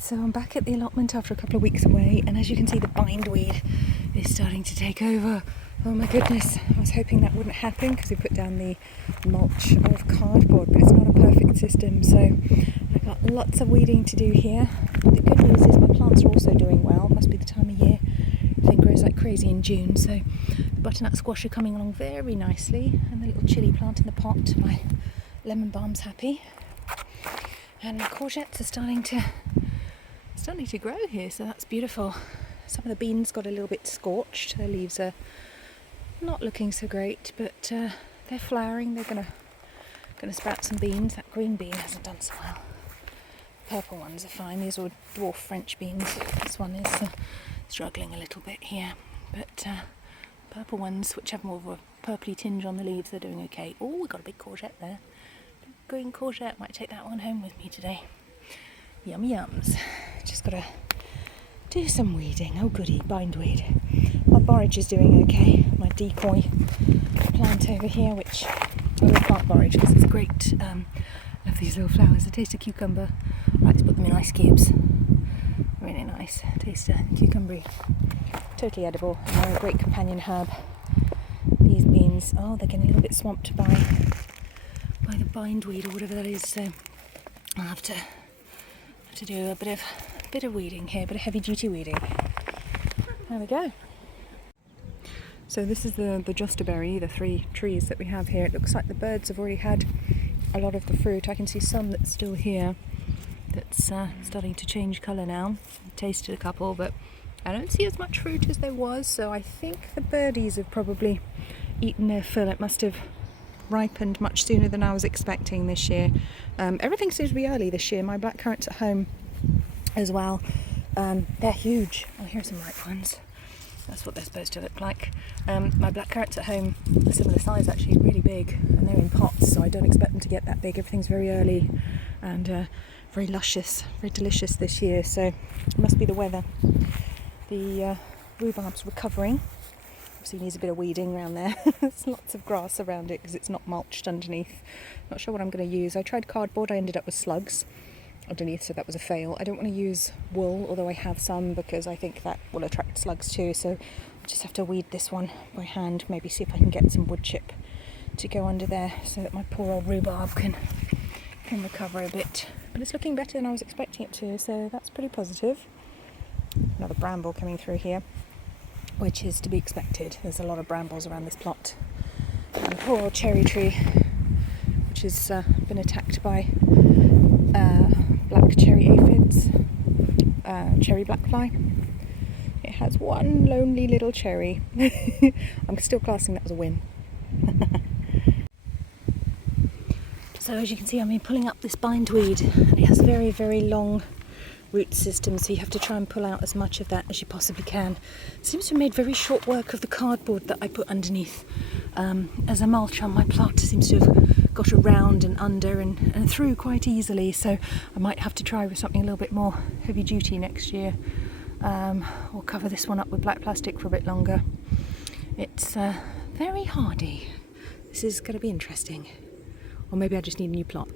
So I'm back at the allotment after a couple of weeks away, and as you can see, the bindweed is starting to take over. Oh my goodness, I was hoping that wouldn't happen because we put down the mulch of cardboard, but it's not a perfect system, so I've got lots of weeding to do here. The good news is my plants are also doing well. It must be the time of year. Everything grows like crazy in June, so the butternut squash are coming along very nicely, and the little chilli plant in the pot, my lemon balm's happy, and my courgettes are starting to grow here, so that's beautiful. Some of the beans got a little bit scorched. Their leaves are not looking so great, but they're flowering. They're gonna sprout some beans. That green bean hasn't done so well. Purple ones are fine. These are dwarf French beans. This one is struggling a little bit here, but purple ones, which have more of a purpley tinge on the leaves, they're doing okay. Oh, we've got a big courgette there. Big green courgette. Might take that one home with me today. Yummy yums. Just gotta do some weeding. Oh goody, bindweed. My borage is doing okay. My decoy plant over here, which I will plant borage because it's great. Love these little flowers. They taste of cucumber. I like to put them in ice cubes. Really nice. Taste of cucumber. Totally edible. And they're a great companion herb. These beans, oh, they're getting a little bit swamped by the bindweed or whatever that is. So I'll have to do a bit of weeding here, a bit of heavy duty weeding. There we go. So this is the jostaberry, the 3 trees that we have here. It looks like the birds have already had a lot of the fruit. I can see some that's still here that's starting to change colour now. I tasted a couple, but I don't see as much fruit as there was, so I think the birdies have probably eaten their fill. It must have ripened much sooner than I was expecting this year. Everything seems to be early this year. My blackcurrants at home as well, they're huge. Oh, here's some ripe ones. That's what they're supposed to look like. My blackcurrants at home are similar size, actually, really big, and they're in pots, so I don't expect them to get that big. Everything's very early and very luscious, very delicious this year, so it must be the weather. The rhubarb's recovering. Obviously needs a bit of weeding around there. There's lots of grass around it because it's not mulched underneath. Not sure what I'm going to use. I tried cardboard, I ended up with slugs underneath, so that was a fail. I don't want to use wool, although I have some, because I think that will attract slugs too, so I'll just have to weed this one by hand, maybe see if I can get some wood chip to go under there so that my poor old rhubarb can recover a bit. But it's looking better than I was expecting it to, so that's pretty positive. Another bramble coming through here, which is to be expected. There's a lot of brambles around this plot. And the poor old cherry tree, which has been attacked by black cherry aphids, cherry blackfly. It has one lonely little cherry. I'm still classing that as a win. So as you can see, I've been pulling up this bindweed, and it has very, very long root system, so you have to try and pull out as much of that as you possibly can. It seems to have made very short work of the cardboard that I put underneath as a mulch on my plot. It seems to have got around and under and through quite easily, so I might have to try with something a little bit more heavy duty next year, or cover this one up with black plastic for a bit longer. It's very hardy. This is going to be interesting, or maybe I just need a new plot.